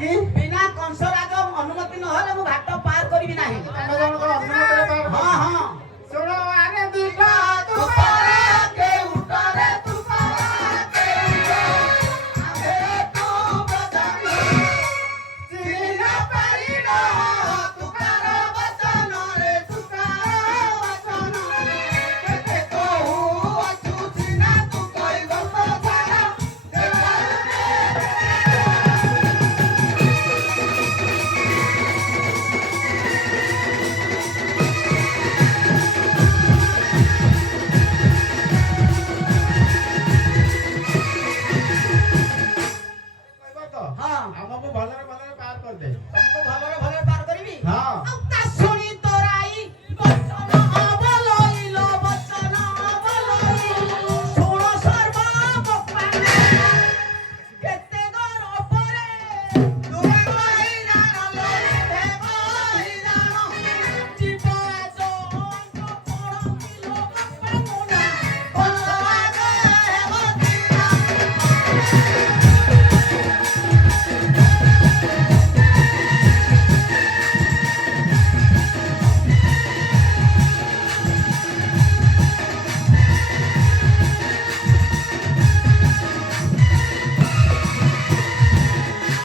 କାହିଁକି ବିନା କଂସରାଜ ଅନୁମତି ନହେଲେ ମୁଁ ଘାଟ ପାର କରିବି ନାହିଁ। ତମେ ଜଣଙ୍କର ଅନୁମତିରେ ପାର କର। ହଁ ହଁ ଶୁଣ ଆରେ ଦିଟା ହଁ ଆମକୁ ଭଲରେ ଭଲରେ ପାର କରିଦେ।